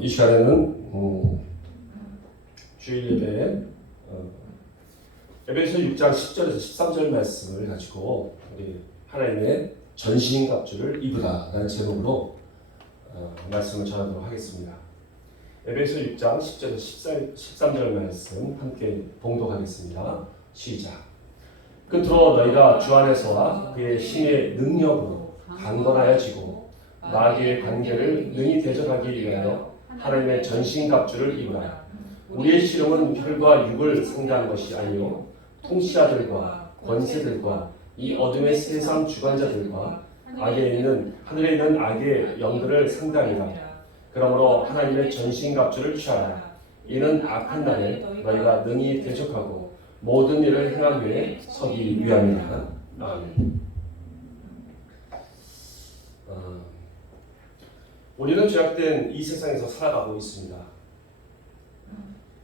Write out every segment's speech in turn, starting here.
이 시간에는 주일 예배 에베소 6장 10절에서 13절 말씀을 가지고 우리 하나님의 전신갑주를 입으라라는 제목으로 말씀을 전하도록 하겠습니다. 에베소 6장 10절에서 13절 말씀 함께 봉독하겠습니다. 시작. 끝으로 너희가 주 안에서와 그의 힘의 능력으로 강건하여지고 마귀의 관계를 능히 대적하기 위하여 하나님의 전신갑주를 입으라. 우리의 씨름은 혈과 육을 상대한 것이 아니요 통치자들과 권세들과 이 어둠의 세상 주관자들과 하늘에 있는 악의 영들을 상대하니라. 그러므로 하나님의 전신갑주를 취하라. 이는 악한 날에 너희가 능히 대적하고 모든 일을 행한 후에 서기 위함이라. 아멘. 우리는 죄악된 이 세상에서 살아가고 있습니다.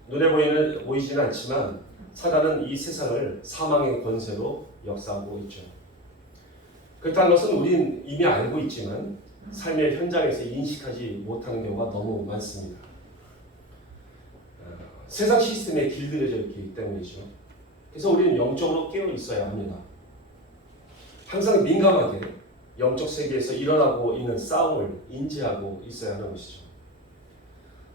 눈에 보이지는 않지만 사단은 이 세상을 사망의 권세로 역사하고 있죠. 그렇다는 것은 우린 이미 알고 있지만 삶의 현장에서 인식하지 못하는 경우가 너무 많습니다. 세상 시스템에 길들여져 있기 때문이죠. 그래서 우리는 영적으로 깨어 있어야 합니다. 항상 민감하게 영적 세계에서 일어나고 있는 싸움을 인지하고 있어야 하는 것이죠.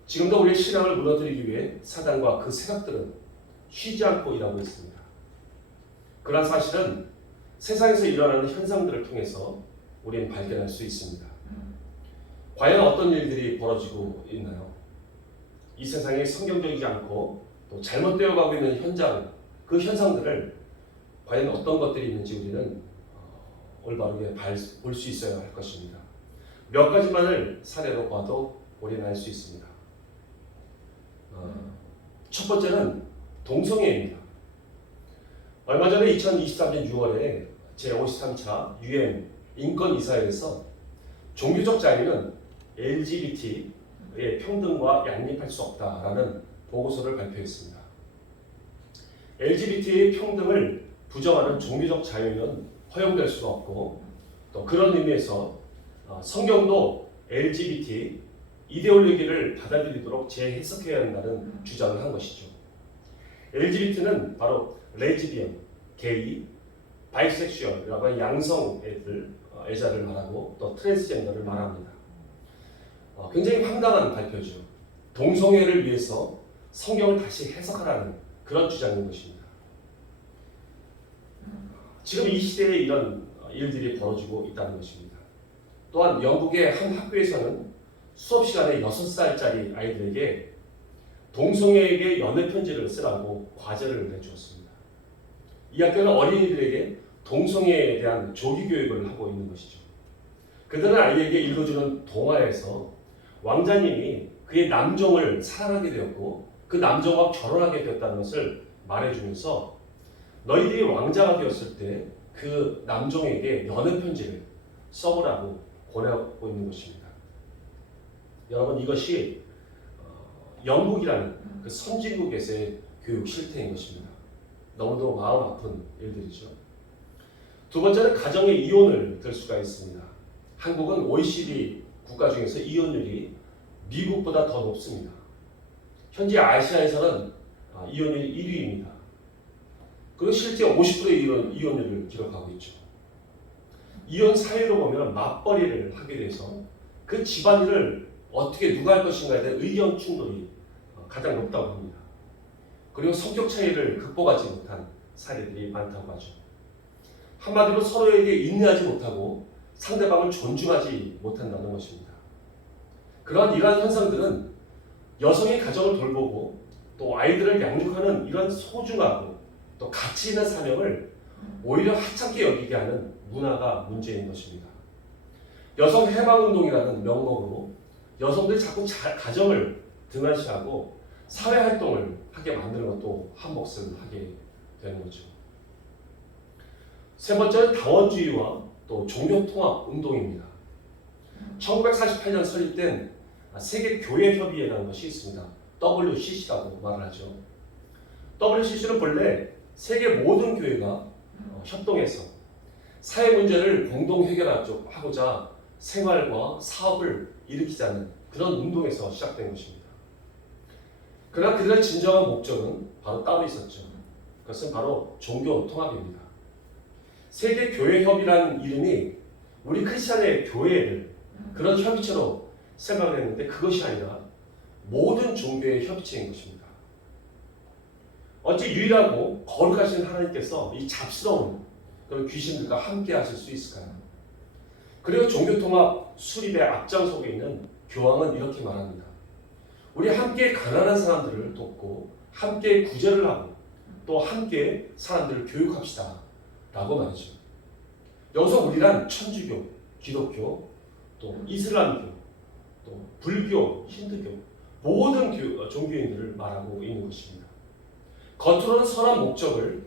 지금도 우리의 신앙을 무너뜨리기 위해 사단과 그 세력들은 쉬지 않고 일하고 있습니다. 그러한 사실은 세상에서 일어나는 현상들을 통해서 우리는 발견할 수 있습니다. 과연 어떤 일들이 벌어지고 있나요? 이 세상에 성경적이지 않고 또 잘못되어 가고 있는 현장, 그 현상들을 과연 어떤 것들이 있는지 우리는 올바르게 볼 수 있어야 할 것입니다. 몇 가지만을 사례로 봐도 우리는 알 수 있습니다. 첫 번째는 동성애입니다. 얼마 전에 2023년 6월에 제53차 UN 인권이사회에서 종교적 자유는 LGBT의 평등과 양립할 수 없다라는 보고서를 발표했습니다. LGBT의 평등을 부정하는 종교적 자유는 허용될 수가 없고 또 그런 의미에서 성경도 LGBT 이데올로기를 받아들이도록 재해석해야 한다는 주장을 한 것이죠. LGBT는 바로 레즈비언, 게이, 바이섹슈얼이라고 하는 양성 애자를 말하고 또 트랜스젠더를 말합니다. 굉장히 황당한 발표죠. 동성애를 위해서 성경을 다시 해석하라는 그런 주장인 것입니다. 지금 이 시대에 이런 일들이 벌어지고 있다는 것입니다. 또한 영국의 한 학교에서는 수업 시간에 6살짜리 아이들에게 동성애에게 연애 편지를 쓰라고 과제를 내주었습니다. 이 학교는 어린이들에게 동성애에 대한 조기 교육을 하고 있는 것이죠. 그들은 아이에게 읽어주는 동화에서 왕자님이 그의 남종을 사랑하게 되었고 그 남종과 결혼하게 되었다는 것을 말해주면서 너희들이 왕자가 되었을 때 그 남종에게 연애 편지를 써보라고 권하고 있는 것입니다. 여러분, 이것이 영국이라는 그 선진국에서의 교육 실태인 것입니다. 너무도 마음 아픈 일들이죠. 두 번째는 가정의 이혼을 들 수가 있습니다. 한국은 OECD 국가 중에서 이혼율이 미국보다 더 높습니다. 현재 아시아에서는 이혼율이 1위입니다. 그리고 실제 50%의 이혼율을 기록하고 있죠. 이혼 사유로 보면 맞벌이를 하게 돼서 그 집안일을 어떻게 누가 할 것인가에 대한 의견 충돌이 가장 높다고 합니다. 그리고 성격 차이를 극복하지 못한 사례들이 많다고 하죠. 한마디로 서로에게 인내하지 못하고 상대방을 존중하지 못한다는 것입니다. 이러한 현상들은 여성이 가정을 돌보고 또 아이들을 양육하는 이런 소중하고 또 가치 있는 사명을 오히려 하찮게 여기게 하는 문화가 문제인 것입니다. 여성 해방운동이라는 명목으로 여성들이 자꾸 가정을 등한시하고 사회활동을 하게 만드는 것도 한 몫을 하게 되는 거죠. 세 번째는 다원주의와 또 종교통합운동입니다. 1948년 설립된 세계교회협의회라는 것이 있습니다. WCC라고 말을 하죠. WCC는 본래 세계 모든 교회가 협동해서 사회 문제를 공동 해결하고자 생활과 사업을 일으키자는 그런 운동에서 시작된 것입니다. 그러나 그들의 진정한 목적은 바로 따로 있었죠. 그것은 바로 종교 통합입니다. 세계교회협이라는 이름이 우리 크리스찬의 교회를 그런 협의체로 생각을 했는데 그것이 아니라 모든 종교의 협의체인 것입니다. 어찌 유일하고 거룩하신 하나님께서 이 잡스러운 그런 귀신들과 함께 하실 수 있을까요? 그리고 종교통합 수립의 앞장서고 있는 교황은 이렇게 말합니다. 우리 함께 가난한 사람들을 돕고 함께 구제를 하고 또 함께 사람들을 교육합시다 라고 말이죠. 여기서 우리란 천주교, 기독교, 또 이슬람교, 또 불교, 힌두교 모든 종교인들을 말하고 있는 것입니다. 겉으로는 선한 목적을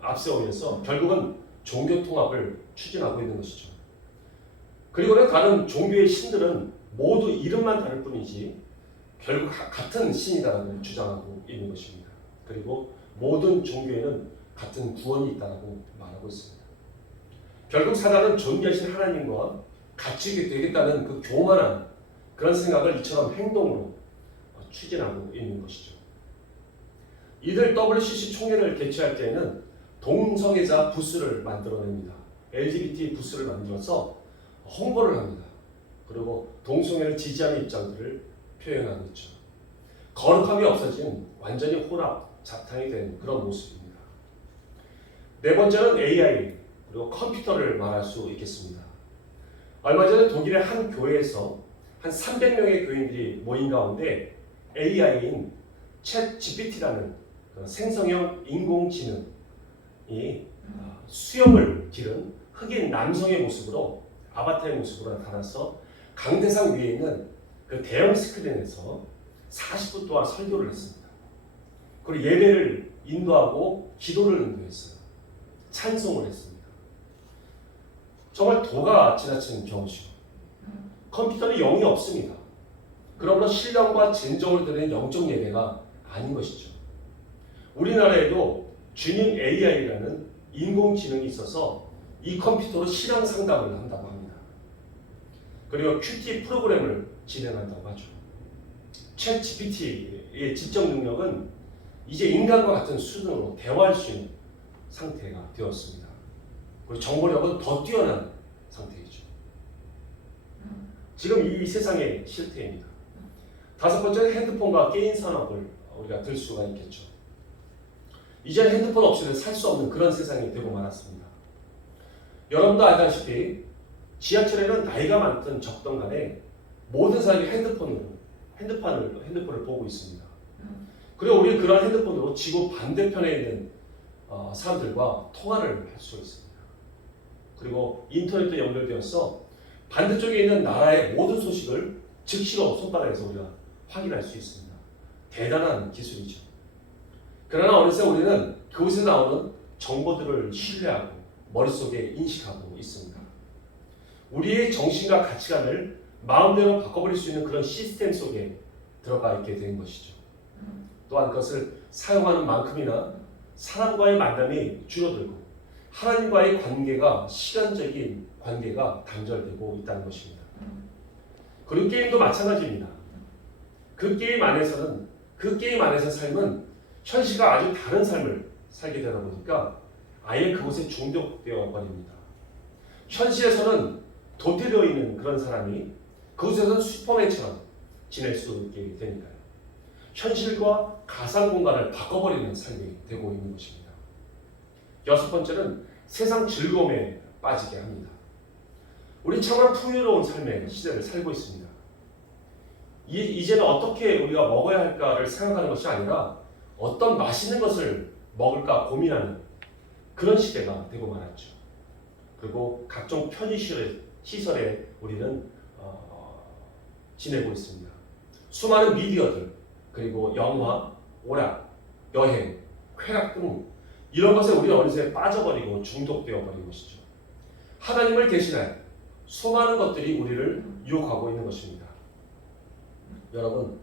앞세우면서 결국은 종교 통합을 추진하고 있는 것이죠. 그리고는 다른 종교의 신들은 모두 이름만 다를 뿐이지 결국 같은 신이다라고 주장하고 있는 것입니다. 그리고 모든 종교에는 같은 구원이 있다고 말하고 있습니다. 결국 사단은 존귀하신 하나님과 같이 되겠다는 그 교만한 그런 생각을 이처럼 행동으로 추진하고 있는 것이죠. 이들 WCC 총회를 개최할 때는 동성애자 부스를 만들어냅니다. LGBT 부스를 만들어서 홍보를 합니다. 그리고 동성애를 지지하는 입장들을 표현하고 있죠. 거룩함이 없어진 완전히 혼합, 자탕이 된 그런 모습입니다. 네 번째는 AI, 그리고 컴퓨터를 말할 수 있겠습니다. 얼마 전에 독일의 한 교회에서 한 300명의 교인들이 모인 가운데 AI인 챗 GPT라는 생성형 인공지능이 수염을 기른 흑인 남성의 모습으로 아바타의 모습으로 나타나서 강대상 위에 있는 그 대형 스크린에서 40분 동안 설교를 했습니다. 그리고 예배를 인도하고 기도를 인도했어요. 찬송을 했습니다. 정말 도가 지나친 경우죠. 컴퓨터는 영이 없습니다. 그러므로 신령과 진정을 드리는 영적 예배가 아닌 것이죠. 우리나라에도 주님 AI라는 인공지능이 있어서 이 컴퓨터로 신앙 상담을 한다고 합니다. 그리고 QT 프로그램을 진행한다고 하죠. 챗 GPT의 지적 능력은 이제 인간과 같은 수준으로 대화할 수 있는 상태가 되었습니다. 그리고 정보력은 더 뛰어난 상태이죠. 지금 이 세상의 실태입니다. 다섯 번째는 핸드폰과 게임 산업을 우리가 들 수가 있겠죠. 이제는 핸드폰 없이는 살 수 없는 그런 세상이 되고 말았습니다. 여러분도 알다시피 지하철에는 나이가 많든 적든 간에 모든 사람이 핸드폰을 보고 있습니다. 그리고 우리는 그런 핸드폰으로 지구 반대편에 있는 사람들과 통화를 할 수 있습니다. 그리고 인터넷도 연결되어서 반대쪽에 있는 나라의 모든 소식을 즉시로 손바닥에서 우리가 확인할 수 있습니다. 대단한 기술이죠. 그러나 어느새 우리는 그곳에 나오는 정보들을 신뢰하고 머릿속에 인식하고 있습니다. 우리의 정신과 가치관을 마음대로 바꿔버릴 수 있는 그런 시스템 속에 들어가 있게 된 것이죠. 또한 그것을 사용하는 만큼이나 사람과의 만남이 줄어들고 하나님과의 관계가 시간적인 관계가 단절되고 있다는 것입니다. 그리고 게임도 마찬가지입니다. 그 게임 안에서 삶은 현실과 아주 다른 삶을 살게 되다 보니까 아예 그곳에 중독되어 버립니다. 현실에서는 도태되어 있는 그런 사람이 그곳에서는 슈퍼맨처럼 지낼 수 있게 되니까요. 현실과 가상 공간을 바꿔버리는 삶이 되고 있는 것입니다. 여섯 번째는 세상 즐거움에 빠지게 합니다. 우리 정말 풍요로운 삶의 시대를 살고 있습니다. 이제는 어떻게 우리가 먹어야 할까를 생각하는 것이 아니라 어떤 맛있는 것을 먹을까 고민하는 그런 시대가 되고 말았죠. 그리고 각종 편의시설에 우리는 지내고 있습니다. 수많은 미디어들, 그리고 영화, 오락, 여행, 쾌락 등 이런 것에 우리는 어느새 빠져버리고 중독되어 버린 것이죠. 하나님을 대신할 수많은 것들이 우리를 유혹하고 있는 것입니다. 여러분,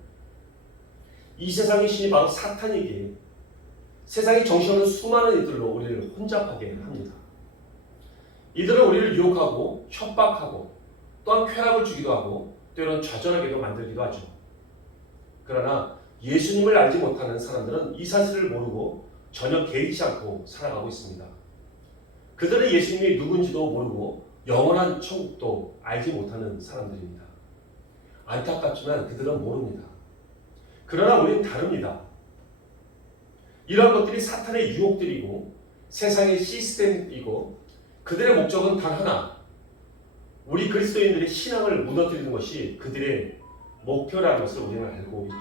이 세상의 신이 바로 사탄이기에 세상의 정신없는 수많은 이들로 우리를 혼잡하게 합니다. 이들은 우리를 유혹하고 협박하고 또한 쾌락을 주기도 하고 때로는 좌절하게도 만들기도 하죠. 그러나 예수님을 알지 못하는 사람들은 이 사실을 모르고 전혀 개의치 않고 살아가고 있습니다. 그들은 예수님이 누군지도 모르고 영원한 천국도 알지 못하는 사람들입니다. 안타깝지만 그들은 모릅니다. 그러나 우리는 다릅니다. 이러한 것들이 사탄의 유혹들이고 세상의 시스템이고 그들의 목적은 단 하나, 우리 그리스도인들의 신앙을 무너뜨리는 것이 그들의 목표라는 것을 우리는 알고 있죠.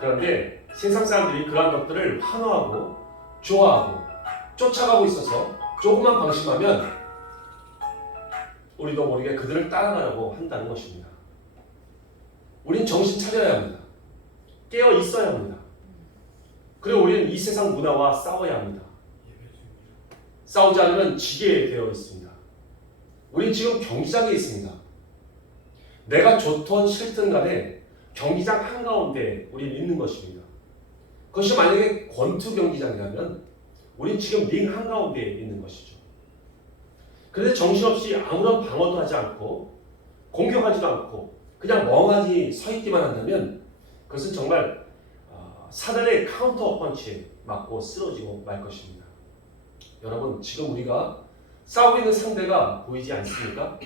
그런데 세상 사람들이 그러한 것들을 환호하고 좋아하고 쫓아가고 있어서 조금만 방심하면 우리도 모르게 그들을 따라가려고 한다는 것입니다. 우린 정신 차려야 합니다. 깨어 있어야 합니다. 그리고 우리는 이 세상 문화와 싸워야 합니다. 싸우지 않으면 지게 되어 있습니다. 우린 지금 경기장에 있습니다. 내가 좋든 싫든 간에 경기장 한가운데 우리는 있는 것입니다. 그것이 만약에 권투 경기장이라면 우린 지금 링 한가운데 있는 것이죠. 그런데 정신없이 아무런 방어도 하지 않고 공격하지도 않고 그냥 멍하니 서 있기만 한다면 그것은 정말 사단의 카운터 펀치에 맞고 쓰러지고 말 것입니다. 여러분, 지금 우리가 싸우고 있는 상대가 보이지 않습니까?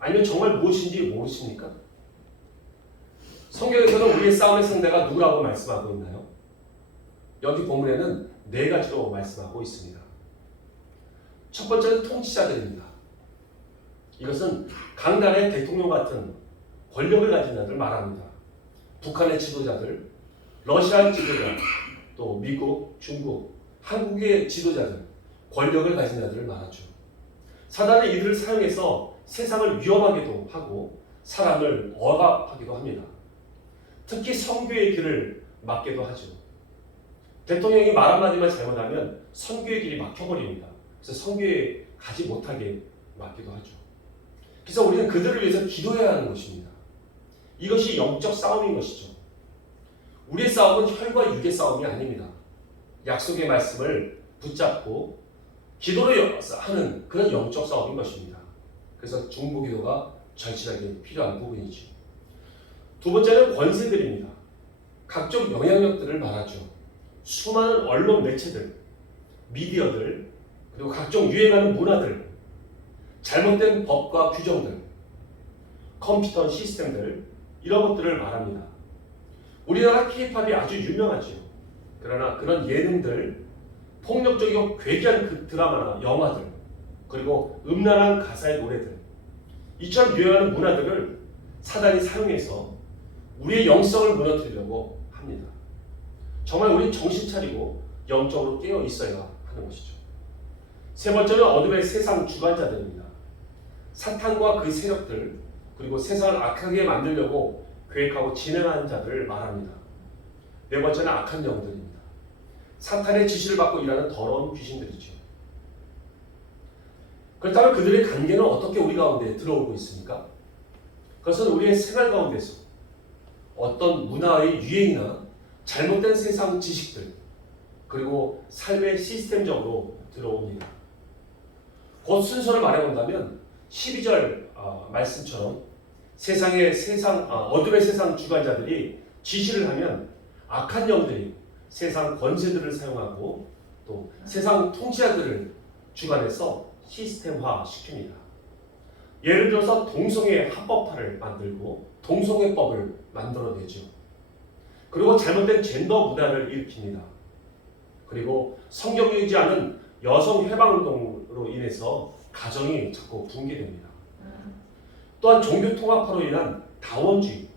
아니면 정말 무엇인지 모르십니까? 성경에서는 우리의 싸움의 상대가 누구라고 말씀하고 있나요? 여기 본문에는 네 가지로 말씀하고 있습니다. 첫 번째는 통치자들입니다. 이것은 강단의 대통령 같은 권력을 가진 자들 말합니다. 북한의 지도자들, 러시아의 지도자, 또 미국, 중국, 한국의 지도자들, 권력을 가진 자들을 말하죠. 사단은 이들을 사용해서 세상을 위험하게도 하고 사람을 억압하기도 합니다. 특히 선교의 길을 막게도 하죠. 대통령이 말 한마디만 잘못하면 선교의 길이 막혀버립니다. 그래서 선교에 가지 못하게 막기도 하죠. 그래서 우리는 그들을 위해서 기도해야 하는 것입니다. 이것이 영적 싸움인 것이죠. 우리의 싸움은 혈과 육의 싸움이 아닙니다. 약속의 말씀을 붙잡고 기도를 하는 그런 영적 싸움인 것입니다. 그래서 중보기도가 절실하게 필요한 부분이죠. 두 번째는 권세들입니다. 각종 영향력들을 말하죠. 수많은 언론 매체들, 미디어들, 그리고 각종 유행하는 문화들, 잘못된 법과 규정들, 컴퓨터 시스템들, 이런 것들을 말합니다. 우리나라 K-팝이 아주 유명하죠. 그러나 그런 예능들, 폭력적이고 괴기한 그 드라마나 영화들, 그리고 음란한 가사의 노래들, 이처럼 유행하는 문화들을 사단이 사용해서 우리의 영성을 무너뜨리려고 합니다. 정말 우리 정신 차리고 영적으로 깨어 있어야 하는 것이죠. 세 번째는 어둠의 세상 주관자들입니다. 사탄과 그 세력들, 그리고 세상을 악하게 만들려고 계획하고 진행하는 자들을 말합니다. 네 번째는 악한 영들입니다. 사탄의 지시를 받고 일하는 더러운 귀신들이죠. 그렇다면 그들의 관계는 어떻게 우리 가운데 들어오고 있습니까? 그것은 우리의 생활 가운데서 어떤 문화의 유행이나 잘못된 세상 지식들, 그리고 삶의 시스템적으로 들어옵니다. 곧 순서를 말해본다면 12절 말씀처럼 어둠의 세상 주관자들이 지시를 하면 악한 영들이 세상 권세들을 사용하고 또 세상 통치자들을 주관해서 시스템화 시킵니다. 예를 들어서 동성애 합법화를 만들고 동성애법을 만들어내죠. 그리고 잘못된 젠더 문화를 일으킵니다. 그리고 성경이지 않은 여성 해방운동으로 인해서 가정이 자꾸 붕괴됩니다. 또한 종교 통합화로 인한 다원주의,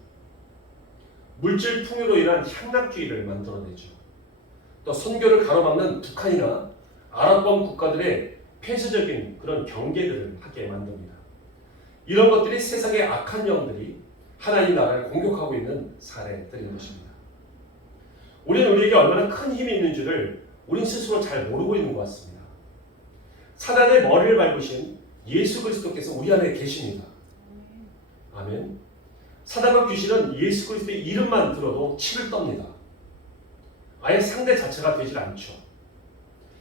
물질 풍요로 인한 향락주의를 만들어내죠. 또 선교를 가로막는 북한이나 아랍권 국가들의 폐쇄적인 그런 경계들을 하게 만듭니다. 이런 것들이 세상의 악한 영들이 하나님 나라를 공격하고 있는 사례들인 것입니다. 우리는 우리에게 얼마나 큰 힘이 있는 줄을 우린 스스로 잘 모르고 있는 것 같습니다. 사단의 머리를 밟으신 예수 그리스도께서 우리 안에 계십니다. 아멘. 사단과 귀신은 예수 그리스도의 이름만 들어도 치를 떱니다. 아예 상대 자체가 되질 않죠.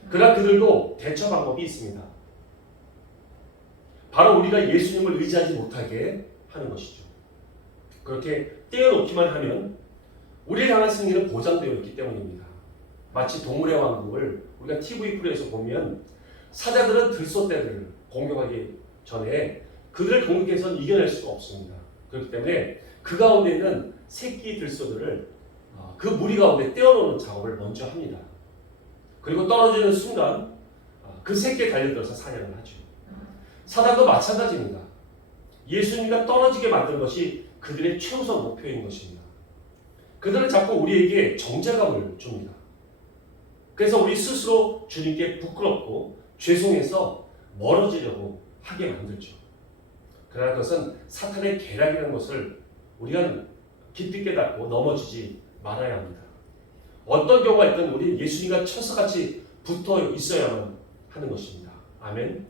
그러나 그들도 대처 방법이 있습니다. 바로 우리가 예수님을 의지하지 못하게 하는 것이죠. 그렇게 떼어놓기만 하면 우리를 향한 승리는 보장되어 있기 때문입니다. 마치 동물의 왕국을 우리가 TV 프로에서 보면 사자들은 들소떼를 공격하기 전에 그들을 공격해서는 이겨낼 수가 없습니다. 그렇기 때문에 그 가운데 있는 새끼 들소들을 그 무리 가운데 떼어놓는 작업을 먼저 합니다. 그리고 떨어지는 순간 그 새끼에 달려들어서 사냥을 하죠. 사단도 마찬가지입니다. 예수님과 떨어지게 만든 것이 그들의 최우선 목표인 것입니다. 그들은 자꾸 우리에게 정죄감을 줍니다. 그래서 우리 스스로 주님께 부끄럽고 죄송해서 멀어지려고 하게 만들죠. 그러나 그것은 사탄의 계략이라는 것을 우리가 깊이 깨닫고 넘어지지 말아야 합니다. 어떤 경우가 있든 우리 예수님과 철석같이 붙어 있어야만 하는 것입니다. 아멘.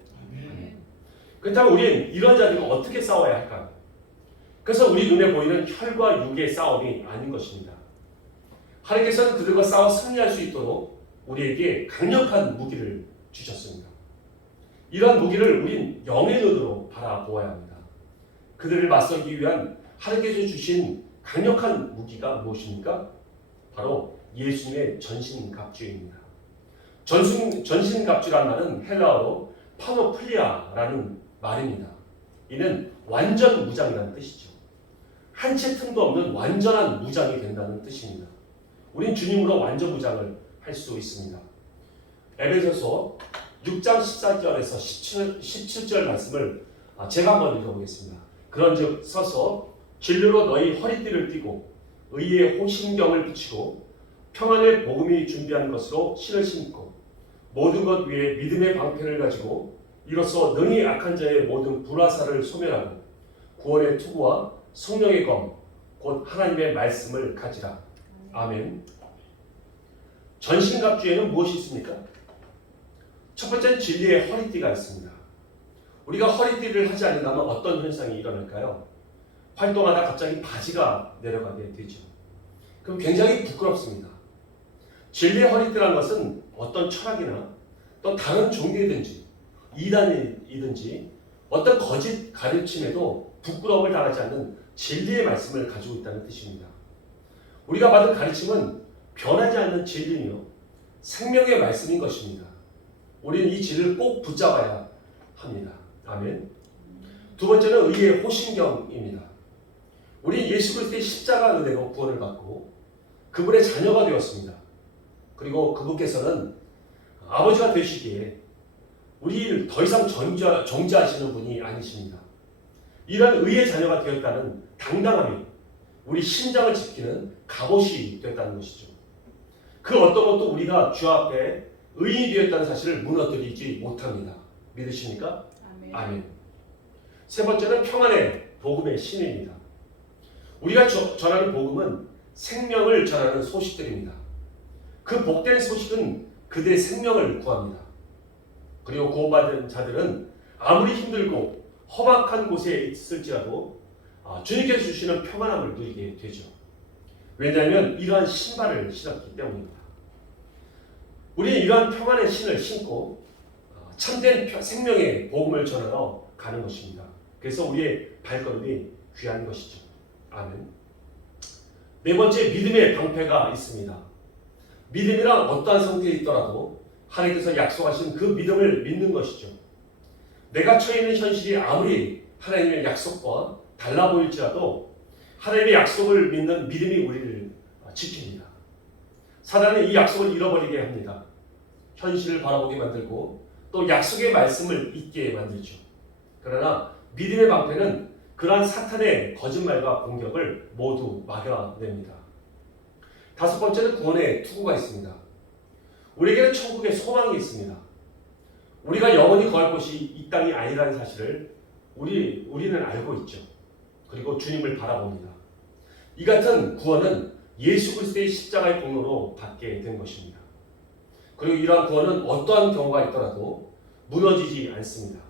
그렇다면 우리는 이런 자들과 어떻게 싸워야 할까요? 그래서 우리 눈에 보이는 혈과 육의 싸움이 아닌 것입니다. 하나님께서는 그들과 싸워 승리할 수 있도록 우리에게 강력한 무기를 주셨습니다. 이러한 무기를 우린 영의 눈으로 바라보아야 합니다. 그들을 맞서기 위한 하나님께서 주신 강력한 무기가 무엇입니까? 바로 예수님의 전신갑주입니다. 전신갑주란 말은 헬라어로 파노플리아라는 말입니다. 이는 완전 무장이라는 뜻이죠. 한 채 틈도 없는 완전한 무장이 된다는 뜻입니다. 우린 주님으로 완전 무장을 할 수 있습니다. 에베소서 6장 14절에서 17절 말씀을 제가 한번 읽어보겠습니다. 그런즉 서서 진리로 너희 허리띠를 띠고 의의 호심경을 붙이고 평안의 복음이 준비한 것으로 신을 신고 모든 것 위에 믿음의 방패를 가지고 이로써 능히 악한 자의 모든 불화살을 소멸하고 구원의 투구와 성령의 검 곧 하나님의 말씀을 가지라. 아멘. 전신갑주에는 무엇이 있습니까? 첫 번째는 진리의 허리띠가 있습니다. 우리가 허리띠를 하지 않는다면 어떤 현상이 일어날까요? 활동하다 갑자기 바지가 내려가게 되죠. 그럼 굉장히 부끄럽습니다. 진리의 허리띠라는 것은 어떤 철학이나 또 다른 종교이든지 이단이든지 어떤 거짓 가르침에도 부끄러움을 당하지 않는 진리의 말씀을 가지고 있다는 뜻입니다. 우리가 받은 가르침은 변하지 않는 진리며 생명의 말씀인 것입니다. 우리는 이 진리를 꼭 붙잡아야 합니다. 아멘. 두 번째는 의의 호심경입니다. 우리 예수 그리스도의 십자가 은혜로 구원을 받고 그분의 자녀가 되었습니다. 그리고 그분께서는 아버지가 되시기에 우리를 더 이상 정죄하시는 분이 아니십니다. 이러한 의의 자녀가 되었다는 당당함이 우리 심장을 지키는 갑옷이 됐다는 것이죠. 그 어떤 것도 우리가 주 앞에 의인이 되었다는 사실을 무너뜨리지 못합니다. 믿으십니까? 아멘. 아멘. 세 번째는 평안의 복음의 신입니다. 우리가 전하는 복음은 생명을 전하는 소식들입니다. 그 복된 소식은 그들의 생명을 구합니다. 그리고 구원받은 자들은 아무리 힘들고 험악한 곳에 있을지라도 주님께서 주시는 평안함을 누리게 되죠. 왜냐하면 이러한 신발을 신었기 때문입니다. 우리는 이러한 평안의 신을 신고 참된 생명의 복음을 전하러 가는 것입니다. 그래서 우리의 발걸음이 귀한 것이죠. 아멘. 네 번째, 믿음의 방패가 있습니다. 믿음이란 어떠한 상태에 있더라도 하나님께서 약속하신 그 믿음을 믿는 것이죠. 내가 처해 있는 현실이 아무리 하나님의 약속과 달라 보일지라도 하나님의 약속을 믿는 믿음이 우리를 지킵니다. 사단은 이 약속을 잃어버리게 합니다. 현실을 바라보게 만들고 또 약속의 말씀을 잊게 만들죠. 그러나 믿음의 방패는 그러한 사탄의 거짓말과 공격을 모두 막아냅니다. 다섯 번째는 구원의 투구가 있습니다. 우리에게는 천국의 소망이 있습니다. 우리가 영원히 거할 곳이 이 땅이 아니라는 사실을 우리는 알고 있죠. 그리고 주님을 바라봅니다. 이 같은 구원은 예수 그리스도의 십자가의 공로로 받게 된 것입니다. 그리고 이러한 구원은 어떠한 경우가 있더라도 무너지지 않습니다.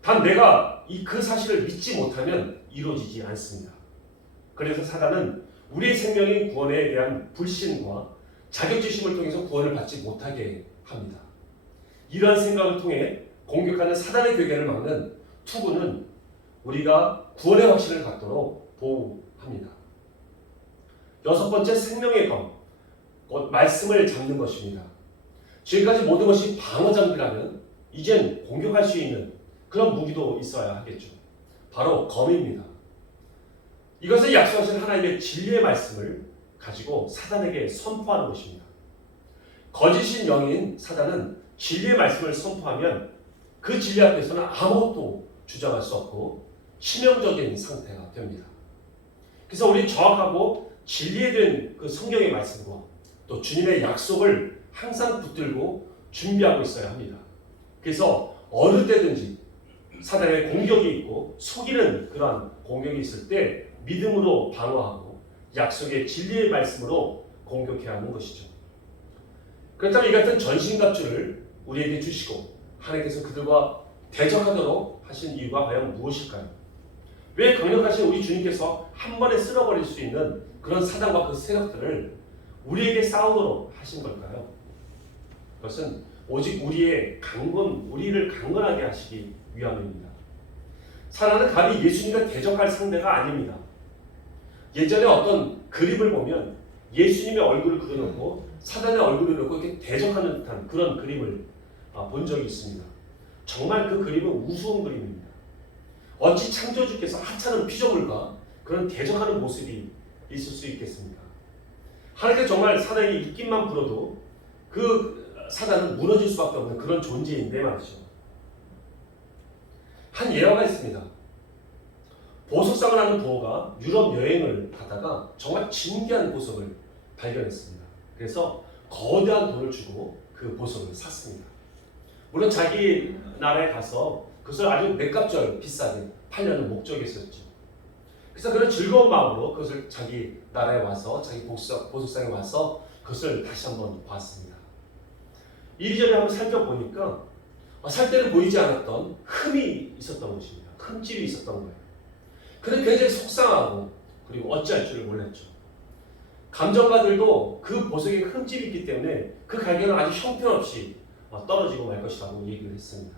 단 내가 그 사실을 믿지 못하면 이루어지지 않습니다. 그래서 사단은 우리의 생명인 구원에 대한 불신과 자격지심을 통해서 구원을 받지 못하게 합니다. 이러한 생각을 통해 공격하는 사단의 괴계를 막는 투구는 우리가 구원의 확신을 갖도록 보호합니다. 여섯 번째, 생명의 검, 곧 말씀을 잡는 것입니다. 지금까지 모든 것이 방어 장비라면 이젠 공격할 수 있는 그런 무기도 있어야 하겠죠. 바로 검입니다. 이것은 약속하신 하나님의 진리의 말씀을 가지고 사단에게 선포하는 것입니다. 거짓인 영인 사단은 진리의 말씀을 선포하면 그 진리 앞에서는 아무것도 주장할 수 없고 치명적인 상태가 됩니다. 그래서 우리 정확하고 진리에 된 그 성경의 말씀과 또 주님의 약속을 항상 붙들고 준비하고 있어야 합니다. 그래서 어느 때든지 사단의 공격이 있고 속이는 그러한 공격이 있을 때 믿음으로 방어하고 약속의 진리의 말씀으로 공격해야 하는 것이죠. 그렇다면 이 같은 전신갑주를 우리에게 주시고 하나님께서 그들과 대적하도록 하신 이유가 과연 무엇일까요? 왜 강력하신 우리 주님께서 한 번에 쓸어버릴 수 있는 그런 사단과 그 세력들을 우리에게 싸우도록 하신 걸까요? 그것은 오직 우리를 강건하게 하시기 위함입니다. 사단은 감히 예수님과 대적할 상대가 아닙니다. 예전에 어떤 그림을 보면 예수님의 얼굴을 그려놓고 사단의 얼굴을 놓고 이렇게 대적하는 듯한 그런 그림을 본 적이 있습니다. 정말 그 그림은 우스운 그림입니다. 어찌 창조주께서 하찮은 피조물과 그런 대적하는 모습이 있을 수 있겠습니까? 하나님께서 정말 사단이 입김만 불어도 그 사단은 무너질 수밖에 없는 그런 존재인데 말이죠. 한 예화가 있습니다. 보석상을 하는 부호가 유럽 여행을 가다가 정말 진귀한 보석을 발견했습니다. 그래서 거대한 돈을 주고 그 보석을 샀습니다. 물론 자기 나라에 가서 그것을 아주 맥값절 비싸게 팔려는 목적이 있었죠. 그래서 그런 즐거운 마음으로 그것을 자기 나라에 와서 자기 보석상에 와서 그것을 다시 한번 봤습니다. 이리저리 한번 살펴보니까 살 때는 보이지 않았던 흠이 있었던 것입니다. 흠집이 있었던 거예요. 그는 굉장히 속상하고 그리고 어찌할 줄을 몰랐죠. 감정가들도 그 보석에 흠집이 있기 때문에 그 가격은 아주 형편없이 떨어지고 말 것이라고 얘기를 했습니다.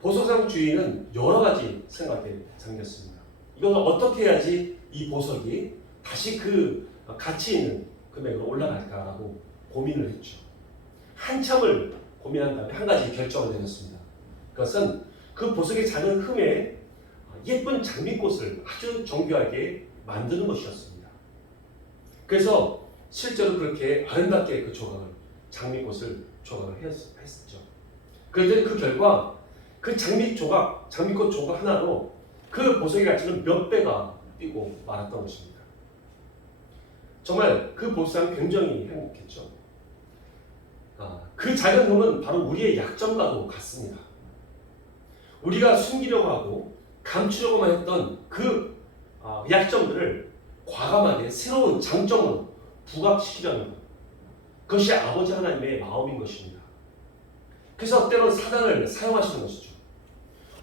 보석상 주인은 여러 가지 생각에 잠겼습니다. 이걸 어떻게 해야지 이 보석이 다시 그 가치 있는 금액으로 올라갈까라고 고민을 했죠. 한참을 고민한 다음에 한 가지 결정을 내렸습니다. 그것은 그 보석의 작은 흠에 예쁜 장미꽃을 아주 정교하게 만드는 것이었습니다. 그래서 실제로 그렇게 아름답게 그 장미꽃을 조각을 했었죠. 그런데 그 결과 그 장미꽃 조각 하나로 그 보석의 가치는 몇 배가 뛰고 말았던 것입니다. 정말 그 보석은 굉장히 행복했죠. 그 작은 흠은 바로 우리의 약점과도 같습니다. 우리가 숨기려고 하고 감추려고만 했던 그 약점들을 과감하게 새로운 장점으로 부각시키려는 것. 그것이 아버지 하나님의 마음인 것입니다. 그래서 때로는 사단을 사용하시는 것이죠.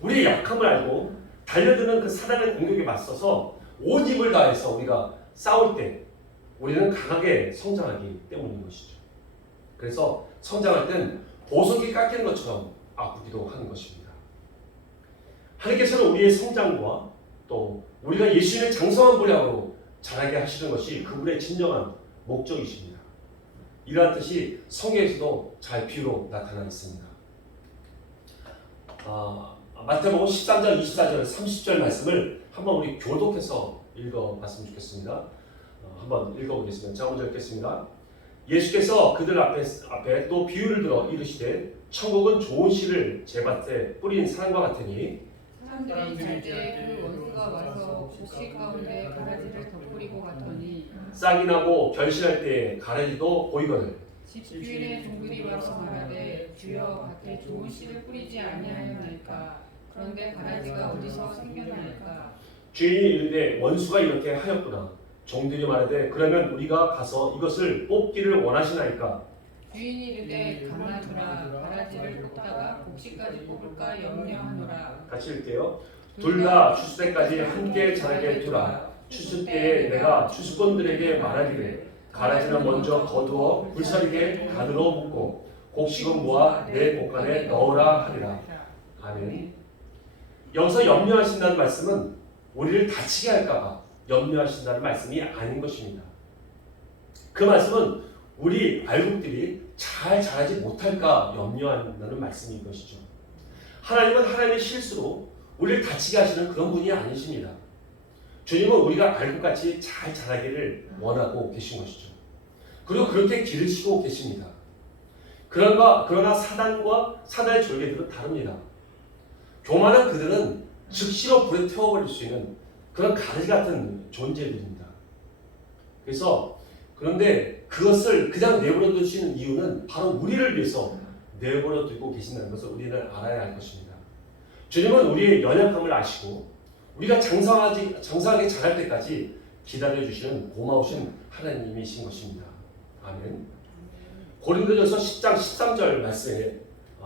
우리의 약함을 알고 달려드는 그 사단의 공격에 맞서서 온 힘을 다해서 우리가 싸울 때 우리는 강하게 성장하기 때문인 것이죠. 그래서 성장할 땐 보석이 깎이는 것처럼 아프기도 하는 것입니다. 하나님께서는 우리의 성장과 또 우리가 예수님의 장성한 분량으로 자라게 하시는 것이 그분의 진정한 목적이십니다. 이러한 뜻이 성경에서도 잘 비유로 나타나 있습니다. 마태복음 13장 24절 30절 말씀을 한번 우리 교독해서 읽어봤으면 좋겠습니다. 한번 읽어보겠습니다. 자, 먼저 읽겠습니다. 예수께서 그들 앞에 또 비유를 들어 이르시되 천국은 좋은 씨를 제밭에 뿌린 사람과 같으니 사람들이 잘 때 그 원수가 와서 곡식 가운데 가라지를 덧뿌리고 갔더니 싹이 나고 결실할 때 가라지도 보이거늘 집주인의 종들이 와서 말하되 주여 밭에 좋은 씨를 뿌리지 아니하였나이까 그런데 가라지가 어디서 생겨나니까 주인이 이르되 원수가 이렇게 하였구나. 종들이 말하되 그러면 우리가 가서 이것을 뽑기를 원하시나이까. 주인이 이르되 가만두라 가라지를 뽑다가 곡식까지 뽑을까 염려하노라. 같이 읽게요. 둘 다 추수 때까지 함께 자라게 두라. 추수 때에 내가 추수꾼들에게 말하기를 가라지는 먼저 거두어 불사르게 가늘어 묶고 곡식은 모아 내 곡간에 넣으라 하리라. 아멘. 여기서 염려하신다는 말씀은 우리를 다치게 할까봐 염려하신다는 말씀이 아닌 것입니다. 그 말씀은 우리 알곡들이 잘 자라지 못할까 염려한다는 말씀인 것이죠. 하나님은 하나님의 실수로 우리를 다치게 하시는 그런 분이 아니십니다. 주님은 우리가 알곡같이 잘 자라기를 원하고 계신 것이죠. 그리고 그렇게 기르시고 계십니다. 그러나 사단의 졸개들은 다릅니다. 교만한 그들은 즉시로 불에 태워버릴 수 있는 그런 가지 같은 존재들입니다. 그런데 그것을 그냥 내버려 두시는 이유는 바로 우리를 위해서 내버려 두고 계신다는 것을 우리는 알아야 할 것입니다. 주님은 우리의 연약함을 아시고 우리가 장성하게 자랄 때까지 기다려주시는 고마우신 하나님이신 것입니다. 아멘. 고린도전서 10장 13절 말씀에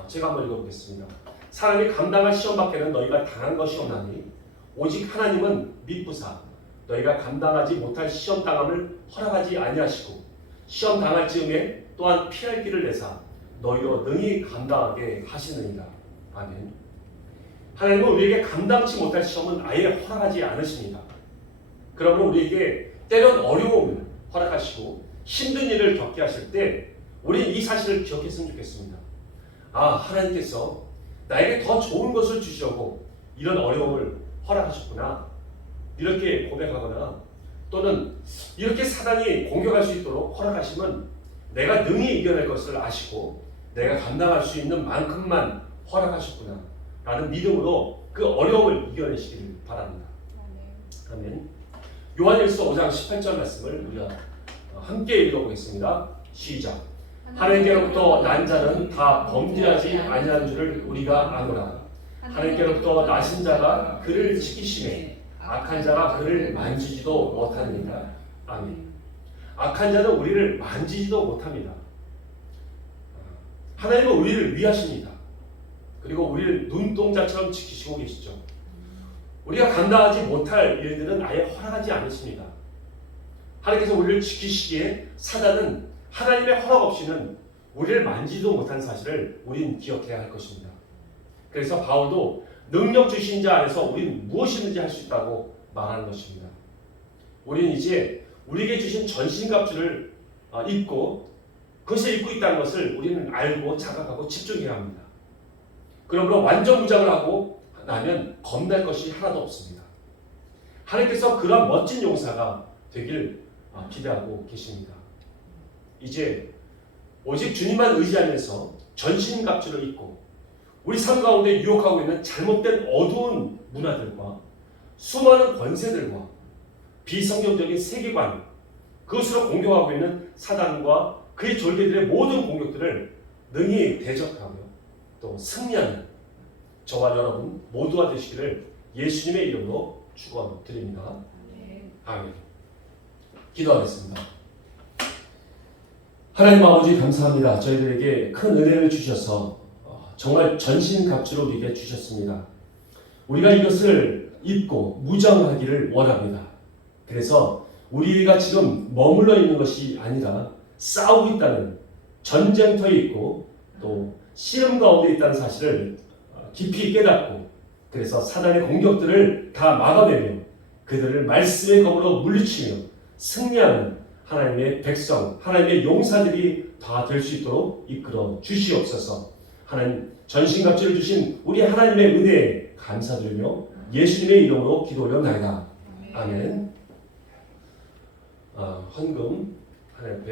제가 한번 읽어보겠습니다. 사람이 감당할 시험 밖에는 너희가 당한 것이 없나니 오직 하나님은 미쁘사 너희가 감당하지 못할 시험 당함을 허락하지 아니하시고 시험 당할 즈음에 또한 피할 길을 내사 너희로 능히 감당하게 하시느니라. 아멘. 하나님은 우리에게 감당치 못할 시험은 아예 허락하지 않으십니다. 그러므로 우리에게 때론 어려움을 허락하시고 힘든 일을 겪게 하실 때 우리는 이 사실을 기억했으면 좋겠습니다. 하나님께서 나에게 더 좋은 것을 주시려고 이런 어려움을 허락하셨구나. 이렇게 고백하거나 또는 이렇게 사단이 공격할 수 있도록 허락하시면 내가 능히 이겨낼 것을 아시고 내가 감당할 수 있는 만큼만 허락하셨구나 라는 믿음으로 그 어려움을 이겨내시기를 바랍니다. 아멘. 요한일서 5장 18절 말씀을 우리가 함께 읽어보겠습니다. 시작. 하나님께로부터 난 자는 다 범죄하지 아니한 줄을 우리가 아노라. 하나님께로부터 나신 자가 그를 지키심에 악한 자가 그를 만지지도 못합니다. 아멘. 악한 자는 우리를 만지지도 못합니다. 하나님은 우리를 위하십니다. 그리고 우리를 눈동자처럼 지키시고 계시죠. 우리가 감당하지 못할 일들은 아예 허락하지 않으십니다. 하나님께서 우리를 지키시기에 사단은 하나님의 허락 없이는 우리를 만지도 못한 사실을 우린 기억해야 할 것입니다. 그래서 바울도 능력 주신 자 안에서 우린 무엇이든지 할 수 있다고 말하는 것입니다. 우린 이제 우리에게 주신 전신갑주를 입고 그것을 입고 있다는 것을 우리는 알고 자각하고 집중해야 합니다. 그러므로 완전 무장을 하고 나면 겁날 것이 하나도 없습니다. 하나님께서 그런 멋진 용사가 되길 기대하고 계십니다. 이제 오직 주님만 의지하면서 전신갑주를 입고 우리 삶 가운데 유혹하고 있는 잘못된 어두운 문화들과 수많은 권세들과 비성경적인 세계관, 그것으로 공격하고 있는 사단과 그의 졸개들의 모든 공격들을 능히 대적하며 또 승리하는 저와 여러분 모두가 되시기를 예수님의 이름으로 축원드립니다. 아멘. 기도하겠습니다. 하나님 아버지 감사합니다. 저희들에게 큰 은혜를 주셔서 정말 전신갑주로 우리에게 주셨습니다. 우리가 이것을 입고 무장하기를 원합니다. 그래서 우리가 지금 머물러 있는 것이 아니라 싸우고 있다는, 전쟁터에 있고 또 시험 가운데 있다는 사실을 깊이 깨닫고, 그래서 사단의 공격들을 다 막아내며 그들을 말씀의 검으로 물리치며 승리하는 하나님의 백성, 하나님의 용사들이 다 될 수 있도록 이끌어 주시옵소서. 하나님 전신갑주를 주신 우리 하나님의 은혜에 감사드리며 예수님의 이름으로 기도 올려나이다. 아멘. 헌금 하나님 앞에